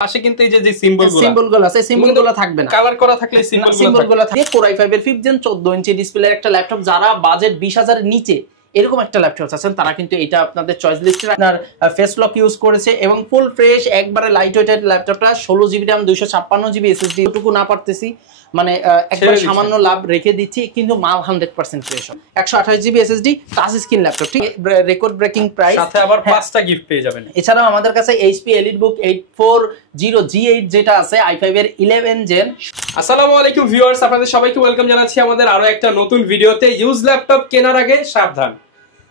পাশে কিন্তু এই যে সিম্বলগুলো আছে, সিম্বলগুলো থাকবে না, কালার করা থাকলে সিম্বলগুলো থাকে। Core i5 এর 5th Gen 14 ইঞ্চি ডিসপ্লের একটা ল্যাপটপ, যারা বাজেট 20,000 এর নিচে এরকম একটা ল্যাপটপ আছেন তারা কিন্তু এটা আপনাদের চয়েস লিস্টে আপনার ফেস লক ইউজ করেছে এবং ফুল ফ্রেশ একবারে লাইট ওয়েটেড ল্যাপটপটা 16GB RAM 256GB SSD টুকু না পারতেছি মানে একবার সামান্য লাভ রেখে দিচ্ছি, কিন্তু মাল 100% fresh. 128GB SSD touch screen laptop, ঠিক রেকর্ড ব্রেকিং প্রাইস, সাথে আবার 5টা গিফট পেয়ে যাবেন। এছাড়াও আমাদের কাছে HP EliteBook 840G8 যেটা আছে i5 এর 11 Gen। আসসালামু আলাইকুম ভিউয়ার্স, আপনাদের সবাইকে ওয়েলকাম জানাচ্ছি আমাদের আরো একটা নতুন ভিডিওতে। ইউজ ল্যাপটপ কেনার আগে সাবধান।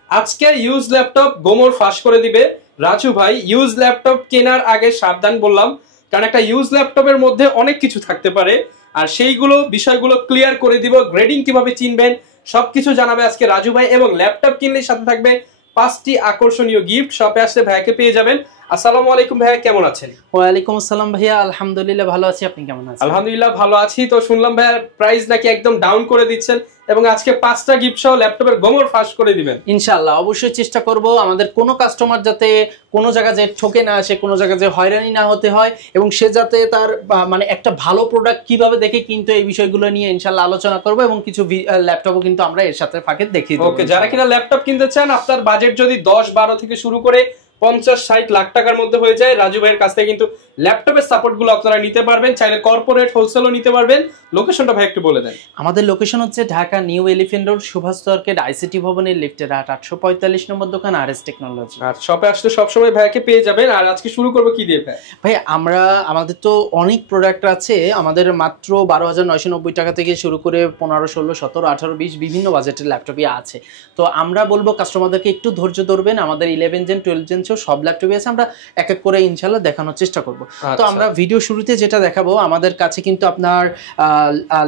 আজকে ইউজ ল্যাপটপ গোমর ফাঁস করে দিবে রাজু ভাই। ইউজ ল্যাপটপ কেনার আগে সাবধান বললাম, কারণ একটা ইউজ ল্যাপটপের মধ্যে অনেক কিছু থাকতে পারে, আর সেইগুলো বিষয়গুলো ক্লিয়ার করে দিব। গ্রেডিং কিভাবে চিনবেন সবকিছু জানাবে আজকে রাজু ভাই, এবং ল্যাপটপ কিনলে সাথে থাকবে 5টি আকর্ষণীয় গিফট। শপে আসলে ভাইয়াকে পেয়ে যাবেন। আসসালামু আলাইকুম ভাইয়া, কেমন আছেন? ওয়ালাইকুম আসসালাম ভাইয়া, আলহামদুলিল্লাহ ভালো আছি, আপনি কেমন আছেন? আলহামদুলিল্লাহ ভালো আছি। তো শুনলাম ভাইয়া প্রাইস নাকি একদম ডাউন করে দিচ্ছেন, এবং আজকে 5টা গিফট সহ ল্যাপটপের গোমর ফাঁস করে দিবেন। ইনশাআল্লাহ অবশ্যই চেষ্টা করব আমাদের কোনো কাস্টমার যাতে কোনো জায়গায় যে ঠকে না আসে, কোনো জায়গায় যে হয়রানি না হতে হয়, এবং সে যাতে তার মানে একটা ভালো প্রোডাক্ট কিভাবে দেখে কিন্তু এই বিষয়গুলো নিয়ে ইনশাআল্লাহ আলোচনা করব, এবং কিছু ল্যাপটপও কিন্তু আমরা এর সাথে ফাঁকে দেখিয়ে দেব। ওকে, যারা কিনা ল্যাপটপ কিনতে চান, আপনার বাজেট যদি 10-12 থেকে শুরু করে 50-60 লাখ টাকার মধ্যে হয়ে যায়, রাজু ভাইয়ের কাছ থেকে কিন্তু ল্যাপটপের সাপোর্ট গুলো আপনারা নিতে পারবেন। চাইলে কর্পোরেট হোলসেলও নিতে পারবেন। লোকেশনটা ভাই একটু বলে দেন। আমাদের লোকেশন হচ্ছে Dhaka new elephant road, Subhash market, ICT ভবনের লিফটের 845 নম্বর দোকান, RS টেকনোলজি। আর শপে আসলে সবসময় ভাইকে পেয়ে যাবেন। আর আজকে শুরু করবো কি দিয়ে ভাই? আমাদের তো অনেক প্রোডাক্ট আছে, আমাদের মাত্র 12,990 টাকা থেকে শুরু করে 15, 16, 17, 18, 20 বিভিন্ন বাজেটের ল্যাপটপই আছে। তো আমরা বলবো কাস্টমারদেরকে একটু ধৈর্য ধরবেন। আমাদের 11 Gen 12 Gen সব ল্যাপটপই আছে, আমরা এক এক করে ইনশাআল্লাহ দেখানোর চেষ্টা করব। তো আমরা ভিডিও শুরুতে যেটা দেখাবো, আমাদের কাছে কিন্তু আপনার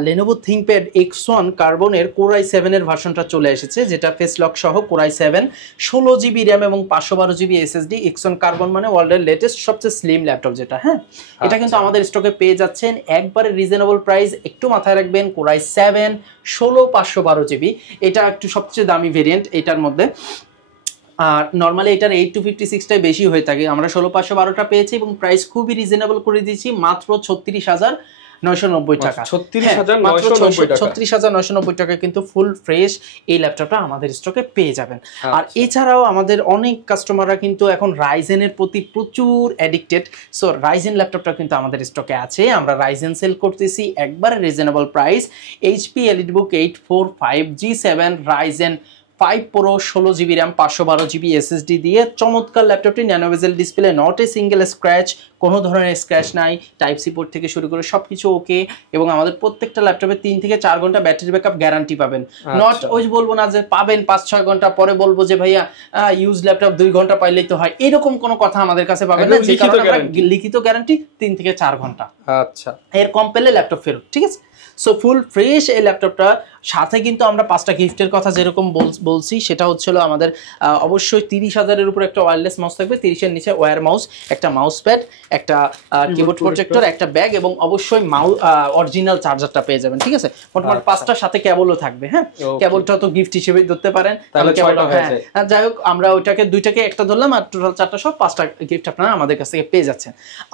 Lenovo ThinkPad X1 কার্বনের Core i7 এর ভার্সনটা চলে এসেছে, যেটা ফেস লক সহ Core i7 16GB RAM এবং 512GB SSD। X1 কার্বন মানে ওয়ার্ল্ডের লেটেস্ট সবচেয়ে স্লিম ল্যাপটপ যেটা, হ্যাঁ এটা কিন্তু আমাদের স্টকে পেয়ে যাচ্ছেন একবারে রিজনেবল প্রাইস। একটু মাথায় রাখবেন Core i7 16/512GB, এটা একটু সবচেয়ে দামি ভেরিয়েন্ট এটার মধ্যে। আর নর্মালি এটার 8256টাই বেশি হয়ে থাকে, আমরা 16/512টা পেয়েছি এবং প্রাইস খুবই রিজনেবল করে দিয়েছি, মাত্র 36,990 টাকা। 36,990 টাকা কিন্তু ফুল ফ্রেশ এই ল্যাপটপটা আমাদের স্টকে পেয়ে যাবেন। আর এছাড়াও আমাদের অনেক কাস্টমাররা কিন্তু এখন রাইজেনের প্রতি প্রচুর অ্যাডিক্টেড, সো রাইজেন ল্যাপটপটা কিন্তু আমাদের স্টকে আছে। আমরা রাইজেন সেল করতেছি একবারে reasonable price. HP EliteBook 845G7 Ryzen 5 Pro 16GB RAM 512GB SSD দিয়ে চমৎকার ল্যাপটপটি। Nano basil display, not a single scratch, কোনো ধরনের স্ক্র্যাচ নাই, টাইপ সি পোর্ট থেকে শুরু করে সবকিছু ওকে, এবং আমাদের প্রত্যেকটা ল্যাপটপে 3 থেকে 4 ঘন্টা ব্যাটারি ব্যাকআপ গ্যারান্টি পাবেন। নট ওই বলবো না যে পাবেন 5-6 ঘন্টা, পরে বলবো যে ভাইয়া ইউজ ল্যাপটপ 2 ঘন্টা পাইলেই তো হয়, এরকম কোনো কথা আমাদের কাছে পাবেন না। লিখিত গ্যারান্টি 3 থেকে 4 ঘন্টা, আচ্ছা এর কম পেলে ল্যাপটপ ফেরত, ঠিক আছে। সো ফুল ফ্রেশ এই ল্যাপটপটা। সাথে কিন্তু আমরা 5টা গিফটের কথা যেরকম বলছি, সেটা হচ্ছিল আমাদের অবশ্যই 30,000 এর উপর একটা ওয়্যারলেস মাউস থাকবে, 30-এর নিচে ওয়্যার মাউস, একটা মাউস প্যাড, একটা কিবোর্ড প্রজেক্টর, একটা ব্যাগ, এবং অবশ্যই অরিজিনাল চার্জারটা পেয়ে যাবেন, ঠিক আছে। মোটামুটি 5টার সাথে কেবলও থাকবে, হ্যাঁ কেবলটা তো গিফট হিসেবেই ধরতে পারেন, তাহলে যাই হোক আমরা ওইটাকে 2টাকে একটা ধরলাম, আর টোটাল 4টা সব 5টা গিফট আপনারা আমাদের কাছ থেকে পেয়ে যাচ্ছেন।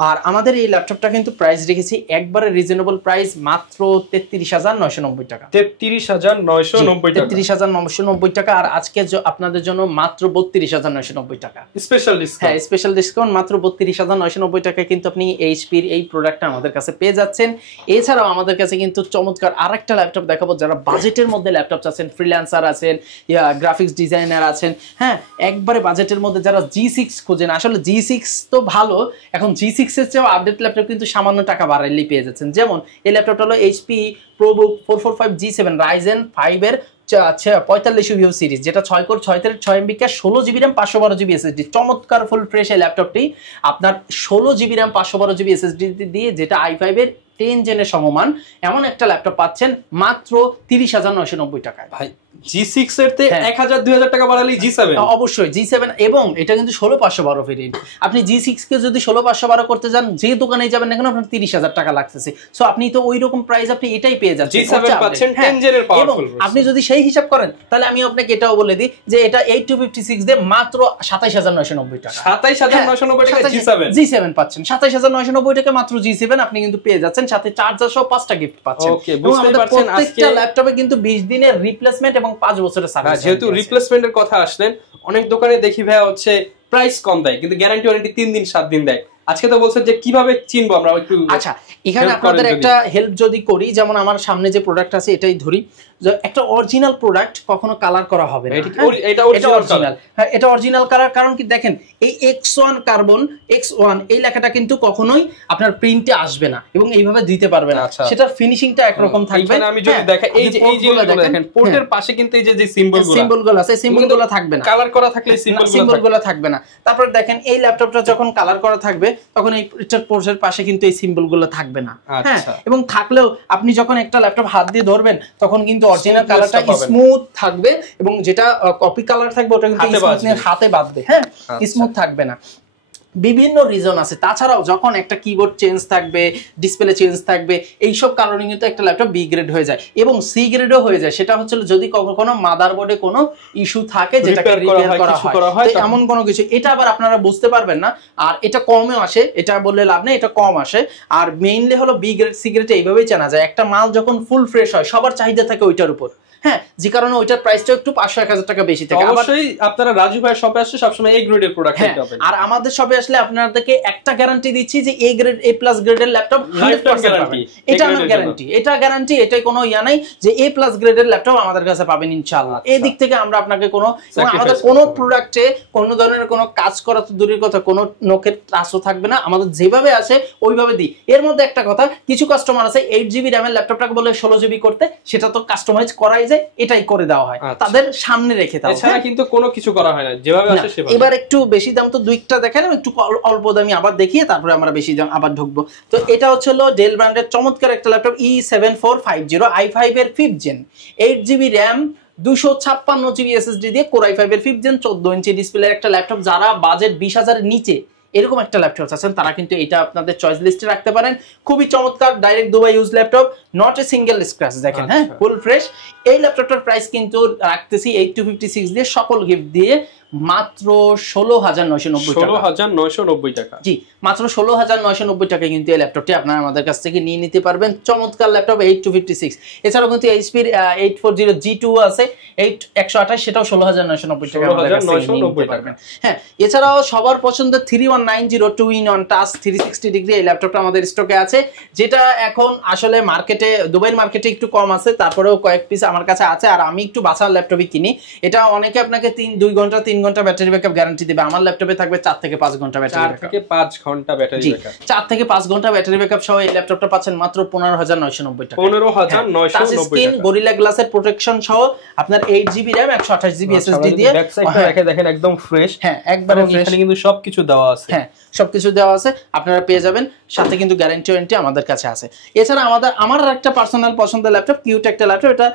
আর আমাদের এই ল্যাপটপটা কিন্তু প্রাইস রেখেছি একবারে রিজনেবল প্রাইস, মাত্র 33,990 টাকা। 33,990 টাকা। আর আজকে আপনাদের জন্য মাত্র 32,990 টাকা স্পেশাল ডিসকাউন্ট। হ্যাঁ স্পেশাল ডিসকাউন্ট, মাত্র 32,990 টাকায় কিন্তু আপনি এইচপির এই প্রোডাক্টটা আমাদের কাছে পেয়ে যাচ্ছেন। এছাড়াও আমাদের কাছে কিন্তু চমৎকার আরেকটা ল্যাপটপ দেখাবো, যারা বাজেটের মধ্যে ল্যাপটপ চাচ্ছেন, ফ্রিল্যান্সার আছেন, গ্রাফিক্স ডিজাইনার আছেন, হ্যাঁ একবারে বাজেটের মধ্যে যারা G6 খোঁজেন। আসলে G6 তো ভালো, এখন G6 এর চেয়েও আপডেট ল্যাপটপ কিন্তু সামান্য টাকা বাড়াইলেই পেয়ে যাচ্ছেন। যেমন এই ল্যাপটপটা হলো HP ProBook 445G7 Ryzen 5 এর 45 সিরিজ, যেটা 6 core 6 MB 16GB RAM 512GB SSD। চমৎকার ফুল ফ্রেশ এই ল্যাপটপটি আপনার 16GB RAM 512GB SSD দিয়ে, যেটা i5 এর 10 জেনের সমমান এমন একটা ল্যাপটপ পাচ্ছেন মাত্র 30,990 টাকায়। ভাই G6 এর তে 1000-2000 টাকা বাড়ালেই G7 অবশ্যই G7 এবং এটা কিন্তু 16512 ভেরিয়েন্ট। আপনি G6 কে যদি 16512 করতে যান যে দোকানেই যাবেন না কেন আপনার 30000 টাকা লাগতেছে। সো আপনি তো ওই রকম প্রাইস আপনি এটাই পেয়ে যাচ্ছেন। G7 পাচ্ছেন 10 জেনের পাওয়ারফুল। আপনি যদি সেই হিসাব করেন তাহলে আমি আপনাকে এটাও বলে দিই যে এটা 8256 দিয়ে মাত্র 27990 টাকা। 27990 টাকা G7 পাচ্ছেন। 27990 টাকা মাত্র G7 আপনি কিন্তু পেয়ে যাচ্ছেন, সাথে চার্জার সহ 5টা গিফট পাচ্ছেন। ওকে, বুঝতে পারছেন আজকে ল্যাপটপে কিন্তু 20 দিনের রিপ্লেসমেন্ট এবং 5 বছরের সার্ভিস। যেহেতু রিপ্লেসমেন্টের কথা আসলেন, অনেক দোকানে দেখি ভাইয়া হচ্ছে প্রাইস কম দেয় কিন্তু গ্যারান্টি ওয়ারেন্টি 3 দিন 7 দিন দেয়। আজকে তো বলছেন যে কিভাবে চিনবো আমরা একটু। আচ্ছা, এখানে আপনাদের একটা হেল্প যদি করি, যেমন আমার সামনে যে প্রোডাক্ট আছে এটাই ধরি, একটা অরিজিনাল প্রোডাক্ট কখনো কালার করা হবে না। এটা অরিজিনাল। হ্যাঁ, এটা অরিজিনাল কালার। কারণ কি দেখেন, এই X1 কার্বন X1 এই লেখাটা কিন্তু কখনোই আপনার প্রিন্টে আসবে না এবং এইভাবে দিতে পারবে না। সেটা ফিনিশিংটা একরকম থাকবে। আমি যদি দেখাই এই যে দেখেন পোর্টের পাশে কিন্তু এই যে সিম্বলগুলো আছে, সিম্বলগুলো থাকবে না। কালার করা থাকলে সিম্বলগুলো থাকবে না। তারপর দেখেন এই ল্যাপটপটা যখন কালার করা থাকবে তখন এই পোর্টের পাশে কিন্তু এই সিম্বলগুলো থাকবে না। হ্যাঁ, এবং থাকলেও আপনি যখন একটা ল্যাপটপ হাত দিয়ে ধরবেন তখন কিন্তু অরিজিনাল কালারটা স্মুথ থাকবে এবং যেটা কপি কালার থাকবে ওটা কিন্তু হাতে বাঁধবে। হ্যাঁ, স্মুথ থাকবে না। বিভিন্ন রিজন আছে। তাছাড়াও যখন একটা কিবোর্ড চেঞ্জ থাকবে, ডিসপ্লে চেঞ্জ থাকবে, এইসব কারণে কিন্তু একটা ল্যাপটপ বি গ্রেড হয়ে যায় এবং সি গ্রেডও হয়ে যায়। সেটা হচ্ছে যদি কখনো মাদারবোর্ডে কোনো ইস্যু থাকে যেটাকে রিপেয়ার করা হয়, এমন কোনো কিছু। এটা আবার আপনারা বুঝতে পারবেন না। আর এটা কমে আসে, এটা বললে লাভ নেই, এটা কম আসে। আর মেইনলি হলো বি গ্রেড সি গ্রেড এইভাবেই জানা যায়। একটা মাল যখন ফুল ফ্রেশ হয় সবার চাহিদা থাকে ওইটার উপর। হ্যাঁ, যে কারণে ওইটার প্রাইসটা একটু 500-1000 টাকা বেশি থাকে। অবশ্যই আপনারা রাজু ভাই শপে আসলে সবসময় এ গ্রেডের প্রোডাক্ট পাবেন। আর আমাদের শপে আসলে আপনাদেরকে একটা গ্যারান্টি দিচ্ছি যে এ গ্রেড এ প্লাস গ্রেডের ল্যাপটপ 100% পাবেন। এটা আমার গ্যারান্টি, এটাই কোনো ইয়া নাই যে এ প্লাস গ্রেডের ল্যাপটপ আমাদের কাছে পাবেন ইনশাআল্লাহ। এই দিক থেকে আমরা আপনাকে কোনো আমাদের কোনো প্রোডাক্টে কোনো ধরনের কোনো কাজ করা তো দূরের কথা, কোনো নখের টাচও থাকবে না। আমাদের যেভাবে আছে ওইভাবে দিই। এর মধ্যে একটা কথা, কিছু কাস্টমার আছে 8GB র্যামের ল্যাপটপটাকে বলে 16GB করতে, সেটা তো কাস্টমাইজ করাই এটাই করে দেওয়া হয়, তাদের সামনে রেখে দাও। এছাড়া কিন্তু কোনো কিছু করা হয় না, যেভাবে আসে সেভাবে। এবার একটু বেশি দাম তো দুইটা দেখালাম, একটু অল্প দামি আবার দেখিয়ে তারপরে আমরা বেশি দাম আবার ঢুকবো। তো এটা হচ্ছে ডেল ব্র্যান্ডের চমৎকার একটা ল্যাপটপ E7450 i5 এর 5th gen, 8GB RAM, 256GB SSD দিয়ে Core i5 এর 5th জেন, 14 ইঞ্চি ডিসপ্লে একটা ল্যাপটপ। যারা বাজেট 20,000 এর নিচে এরকম একটা ল্যাপটপ আছেন তারা কিন্তু এটা আপনাদের চয়েস লিস্টে রাখতে পারেন। খুবই চমৎকার, direct Dubai use laptop, not a single scratch. দেখেন, হ্যাঁ, ফুল ফ্রেশ। এই ল্যাপটপটার প্রাইস কিন্তু রাখতেছি 8256 দিয়ে সকল গিফট দিয়ে মাত্র 16,990 টাকা। জি, মাত্র 16,990 টাকা কিন্তু এই ল্যাপটপটি আপনারা আমাদের কাছ থেকে নিয়ে নিতে পারবেন। চমৎকার ল্যাপটপ 8256। এছাড়াও কিন্তু HP 840 G2 আছে 128, সেটাও 16,990 টাকা আমাদের কাছ থেকে নিয়ে নিতে পারবেন। হ্যাঁ, এছাড়াও সবার পছন্দের 3190 2-in-1 টাচ 360 ডিগ্রি এই ল্যাপটপটা আমাদের স্টকে আছে, যেটা এখন আসলে মার্কেটে, দুবাইয়ের মার্কেটে একটু কম আছে, তারপরেও কয়েক পিস আমার কাছে আছে। আর আমি একটু বাছার ল্যাপটপই কিনি। এটা অনেকে আপনাকে 2 ঘন্টা 3 ঘন্টা ব্যাটারি ব্যাকআপ গ্যারান্টি দিবে, আমার ল্যাপটপে থাকবে 4 থেকে 5 ঘন্টা ব্যাটারি ব্যাকআপ। 4 থেকে 5 ঘন্টা ব্যাটারি ব্যাকআপ। 4 থেকে 5 ঘন্টা ব্যাটারি ব্যাকআপ সহ এই ল্যাপটপটা পাচ্ছেন মাত্র 15,990 টাকা। 15,990 স্ক্রিন গরিলা গ্লাসের প্রোটেকশন সহ আপনার 8GB RAM 128GB SSD দিয়ে ব্যাক সাইডটা দেখেন একদম ফ্রেশ। হ্যাঁ, একবারে ফ্রেশ, এখানে কিন্তু সবকিছু দেওয়া আছে। হ্যাঁ, সবকিছু দেওয়া আছে, আপনারা পেয়ে যাবেন। সাথে কিন্তু গ্যারান্টি ওয়ারেন্টি আমাদের কাছে আছে। এছাড়া আমার একটা পার্সোনাল পছন্দের ল্যাপটপ, কিউট একটা ল্যাপটপ, এটা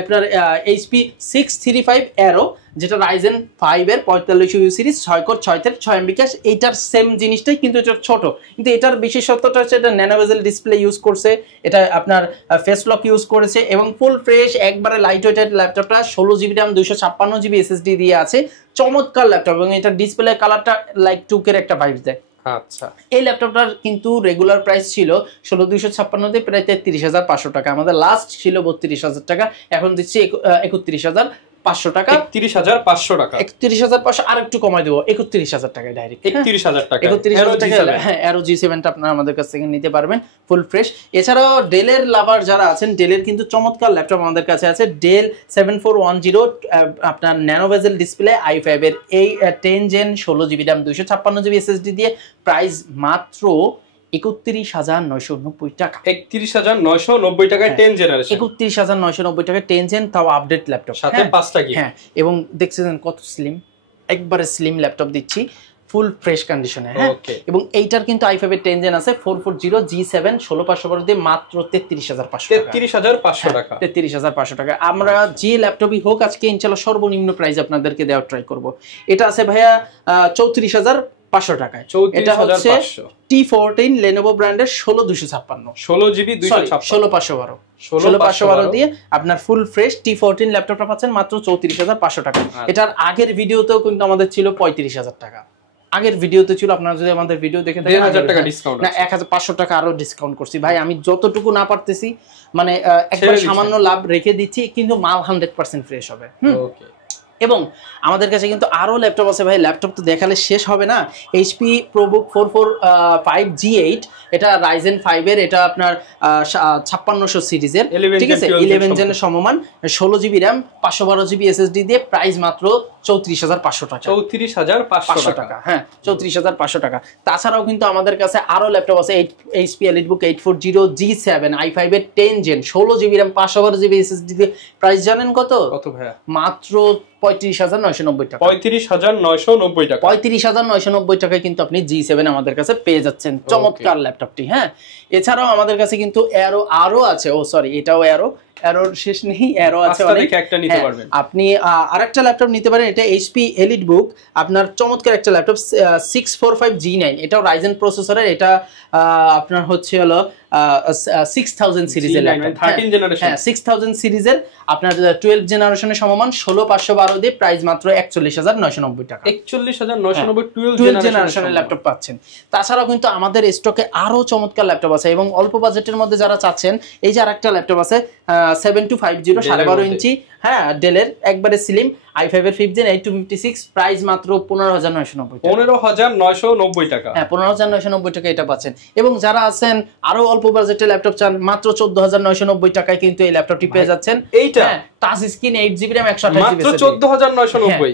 আপনার HP 635 Aero, যেটা Ryzen 5 এর 4500U series, 6 core 6 thread 6 MB cash. এইটার সেম জিনিসটাই কিন্তু এটা ছোট, কিন্তু এটার বিশেষত্বটা হচ্ছে এটা ন্যানো বেজেল ডিসপ্লে ইউজ করছে, এটা আপনার ফেস লক ইউজ করেছে এবং ফুল ফ্রেশ একবারে লাইট ওয়েটেড ল্যাপটপটা। 16GB RAM 256GB SSD দিয়ে আছে। চমৎকার ল্যাপটপ এবং এটা ডিসপ্লে কালারটা লাইক 2K এর একটা ভাইব দেয়। আচ্ছা, এই ল্যাপটপটার কিন্তু রেগুলার প্রাইস ছিল 16,256 দিয়ে প্রায় 33,500 টাকা। আমাদের লাস্ট ছিল 32,000 টাকা, এখন দিচ্ছি 31,500 টাকা। 31,500 টাকা, 31,500 আর একটু কমাই দেবো, 31,000 টাকায় ডাইরেক্ট। 31,000 টাকা, 31,000 টাকা। হ্যাঁ, Aero G7টা আপনারা আমাদের কাছ থেকে নিতে পারবেন ফুল ফ্রেশ। এছাড়াও ডেলের লাভার যারা আছেন, ডেলের কিন্তু চমৎকার ল্যাপটপ আমাদের কাছে আছে। ডেল 7410 আপনার ন্যানো বেজেল ডিসপ্লে i5 এর এই 10 gen 16GB RAM 256GB SSD দিয়ে প্রাইস মাত্র 31,990 টাকা। 31,990 টাকায় 10 জেনারেশন, 31,990 টাকায় 10 জেন, তাও আপডেট ল্যাপটপ, সাথে 5টা গিফট। হ্যাঁ, এবং দেখছেন কত স্লিম, একবারে স্লিম ল্যাপটপ দিচ্ছি। ফুল ফ্রেশ কন্ডিশনে। হ্যাঁ, এবং এইটার কিন্তু i5 এর 10 জেন আছে 440 G7 16500 দিয়ে মাত্র 33500 টাকা। 33500 টাকা, 33500 টাকা। আমরা যে ল্যাপটপই হোক আজকে ইনশাআল্লাহ সর্বনিম্ন প্রাইস আপনাদেরকে দেওয়ার ট্রাই করব। এটা আছে ভাইয়া 34500 টাকায়। এটা হচ্ছে T14 Lenovo ব্র্যান্ডের 16256 16GB 16512 16512 দিয়ে আপনার ফুল ফ্রেশ T14 ল্যাপটপটা পাচ্ছেন মাত্র 34500 টাকা। এটার আগের ভিডিওতেও কিন্তু আমাদের ছিল 35000 টাকা। আগের ভিডিওতে ছিল, আপনারা যদি আমাদের ভিডিও দেখে থাকেন 1000 টাকা ডিসকাউন্ট না 1500 টাকা আরো ডিসকাউন্ট করছি ভাই। আমি যতটুকু না পারতেছি মানে একবার সামান্য লাভ রেখে দিচ্ছি, কিন্তু মাল 100% ফ্রেশ হবে। ওকে। এবং আমাদের কাছে কিন্তু আরো ল্যাপটপ আছে ভাই, ল্যাপটপ তো দেখালে শেষ হবে না। HP ProBook 445G8, এটা Ryzen 5 এর, এটা আপনার 5600 সিরিজের, ঠিক আছে, 11 জেনের সমমান, 16GB RAM 512GB SSD দিয়ে প্রাইস মাত্র 34500 টাকা। 34500 টাকা, হ্যাঁ 34500 টাকা। তাছাড়াও কিন্তু আমাদের কাছে আরো ল্যাপটপ আছে, HP EliteBook 840 G7 i5 এর 10 gen 16GB RAM 512GB SSD দিয়ে প্রাইস জানেন কত ভাইয়া? মাত্র 35990 টাকা। 35990 টাকা। 35990 টাকায় কিন্তু আপনি G7 আমাদের কাছে পেয়ে যাচ্ছেন চমৎকার ল্যাপটপটি। হ্যাঁ, এছাড়াও আমাদের কাছে কিন্তু আরো আছে, এটাও এরোর শেষ নেই, এরো আছে অনেক। একটা নিতে পারবেন আপনি, আরেকটা ল্যাপটপ নিতে পারেন, এটা HP EliteBook, আপনার চমৎকার একটা ল্যাপটপ 645G9, এটাও Ryzen প্রসেসরের, এটা আপনার হচ্ছে হলো 6000 সিরিজের ল্যাপটপ, 13 জেনারেশন, হ্যাঁ 6000 সিরিজের আপনার 12 জেনারেশনের সমমান 16512 দিয়ে প্রাইস মাত্র 41990 টাকা। 41990 12 জেনারেশনের ল্যাপটপ পাচ্ছেন। তাছাড়াও কিন্তু আমাদের স্টকে আরো চমৎকার ল্যাপটপ আছে, এবং অল্প বাজেটের মধ্যে যারা চাচ্ছেন, এই যে আরেকটা ল্যাপটপ আছে 7250 12.5 ইঞ্চি, হ্যাঁ ডেলের, একবারে স্লিম, i5 এর 5th জেন 8256, প্রাইস মাত্র 15990 টাকা। হ্যাঁ 15990 টাকা এটা পাচ্ছেন। এবং যারা আছেন আরো অল্প বাজেটের ল্যাপটপ চান, মাত্র 14990 টাকায় কিন্তু এই ল্যাপটপটি পেয়ে যাচ্ছেন। এইটা touch screen 8GB RAM 128GB মাত্র 14990,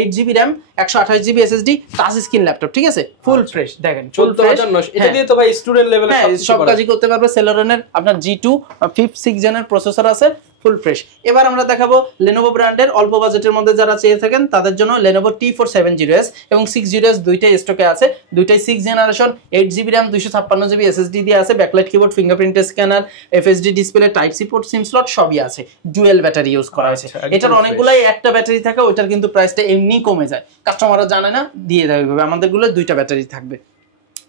8GB RAM 128GB SSD touch screen laptop, ঠিক আছে, ফুল ফ্রেশ। দেখেন 14900, এটা দিয়ে তো ভাই স্টুডেন্ট লেভেলে সব কাজই করতে পারবে। Celeron'ের আপনার G2 5th 6th জেনের প্রসেসর আছে, ফুল ফ্রেশ। এবার আমরা দেখাবো Lenovo ব্র্যান্ডের অল্প বাজেটের মধ্যে যারা চেয়ে থাকেন তাদের জন্য Lenovo T470S এবং 60S দুইটাই স্টকে আছে, দুইটাই 6th generation, 8GB RAM 256GB SSD দিয়ে আছে, backlight keyboard, fingerprint scanner, FSD display, type C port, SIM slot সবই আছে, ডুয়েল ব্যাটারি ইউজ করা হয়েছে। এটার অনেকগুলাই একটা ব্যাটারি থাকে, ওইটার কিন্তু প্রাইসটা এমনি কমে যায়, কাস্টমাররা জানে না, দিয়ে দেবে। আমাদেরগুলো দুইটা ব্যাটারি থাকবে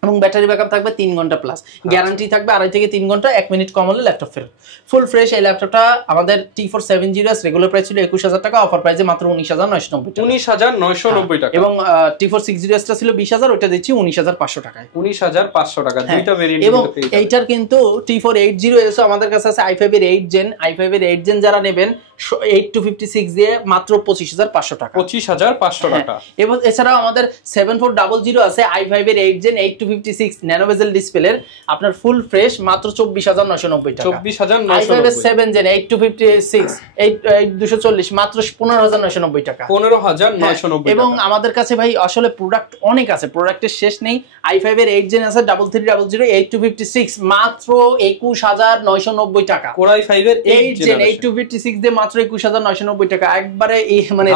এবং ব্যাটারি ব্যাকআপ থাকবে 3 ঘন্টা প্লাস, গ্যারান্টি থাকবে 2.5 থেকে 3 ঘন্টা, 1 মিনিট কম হলে ল্যাপটপ ফেরত। ফুল ফ্রেশ এই ল্যাপটপটা আমাদের T470S রেগুলার প্রাইস ছিল 21000 টাকা, অফার প্রাইসে মাত্র 19990 টাকা। 19990 টাকা। এবং T460S টা ছিল 20000, ওটা দিচ্ছি 19500 টাকায়। 19500 টাকা, দুইটা ভেরিয়েন্ট। এবং এইটার কিন্তু T480S আমাদের কাছে আছে, i5 এর 8 জেন, i5 এর 8 জেন যারা নেবেন 8256 দিয়ে মাত্র 25500 টাকা, 25500 টাকা। এবং এছাড়াও আমাদের 7400 আছে, i5 এর 8 জেন 8256 ন্যানো বেজেল ডিসপ্লের, আপনার ফুল ফ্রেশ মাত্র 24990 টাকা। 24990। i5 এর 7 জেন 8256 8240 মাত্র 15990 টাকা। 15990 এবং আমাদের কাছে ভাই আসলে প্রোডাক্ট অনেক আছে, প্রোডাক্টের শেষ নেই। i5 এর 8 জেন আছে 3300 8256 মাত্র 21990 টাকা। Core i5 এর 8 জেন 8256 দিয়ে মাত্র 21990 টাকা, একবারে মানে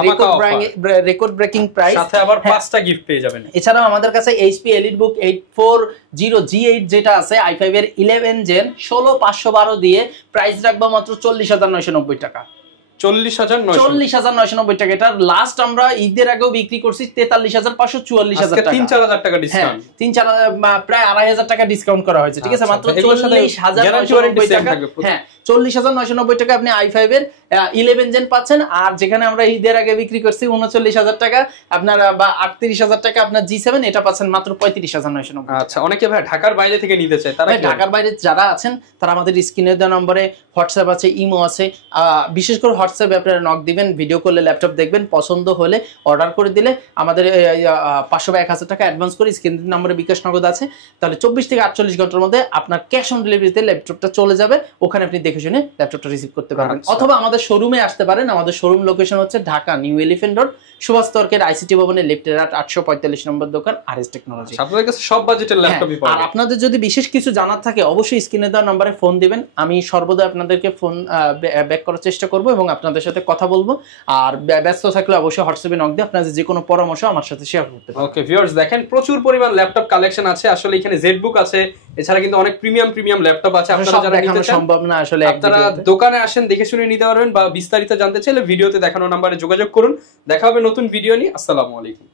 রেকর্ড ব্রেকিং প্রাইস, সাথে আবার 5টা গিফট পেয়ে যাবেন। এছাড়াও আমাদের কাছে HP EliteBook 840G8 যেটা আছে i5 এর 11 জেন 16512 দিয়ে প্রাইস রাখবো মাত্র 40990 টাকা। 40990 টাকা। এটা লাস্ট আমরা ঈদের আগেও বিক্রি করছি 43500 44000 টাকা, 3-4000 টাকা ডিসকাউন্ট, 3-4 প্রায় 2500 টাকা ডিসকাউন্ট করা হয়েছে, ঠিক আছে, মাত্র 40990 টাকা। হ্যাঁ 40990 টাকা আপনি i5 এর 11 জেন পাচ্ছেন। আর যেখানে আমরা ঈদের আগে বিক্রি করছি 39000 টাকা আপনার, বা 38000 টাকা আপনার G7, এটা পাচ্ছেন মাত্র 35990। আচ্ছা, অনেকে ভাই ঢাকার বাইরে থেকে নিতে চায়, তারা ঢাকার বাইরে যারা আছেন তারা আমাদের স্ক্রিনে দেওয়া নম্বরে হোয়াটসঅ্যাপ আছে, ইমো আছে, বিশেষ করে হোয়াটসঅ্যাপে আপনারা নক দিবেন, ভিডিও করলে ল্যাপটপ দেখবেন, পছন্দ হলে অর্ডার করে দিলে আমাদের 500 বা 1000 টাকা অ্যাডভান্স করে স্ক্রিন নম্বরে বিকাশ নগদ আছে, তাহলে 24 থেকে 48 ঘন্টার মধ্যে আপনার ক্যাশ অন ডেলিভারিতে ল্যাপটপটা চলে যাবে, ওখানে আপনি দেখে শুনে ল্যাপটপটা রিসিভ করতে পারবেন। অথবা আমাদের শোরুমে আসতে পারেন, আমাদের শোরুম লোকেশন হচ্ছে Dhaka new elephant road Subhash তর্কের আইসিটি ভবনের লেফটেরাট 845 নম্বর দোকান আরএস টেকনোলজি। আপনাদের কাছে সব বাজেটের ল্যাপটপই পাবেন। আর আপনাদের যদি বিশেষ কিছু জানার থাকে অবশ্যই স্ক্রিনে দেওয়া নম্বরে ফোন দিবেন, আমি সর্বদা আপনাদেরকে ফোন ব্যাক করার চেষ্টা করব এবং আপনাদের সাথে কথা বলবো। আর ব্যস্ত থাকলে অবশ্যই হোয়াটসঅ্যাপে নক দিয়ে আপনাদের যে কোনো পরামর্শ আমার সাথে শেয়ার করতে পারেন। ওকে ভিউয়ার্স, দেখেন প্রচুর পরিমাণ ল্যাপটপ কালেকশন আছে। আসলে এখানে জেটবুক আছে, এছাড়া কিন্তু অনেক প্রিমিয়াম ল্যাপটপ আছে। আপনারা যারা নিতে চান সম্ভব না আসলে, আপনারা দোকানে আসেন, দেখে শুনে নিতে পারবেন, বা বিস্তারিত জানতে চাইলে ভিডিওতে দেখানো নম্বরে যোগাযোগ করুন। দেখা হবে নতুন ভিডিও নিয়ে। আসসালামু আলাইকুম।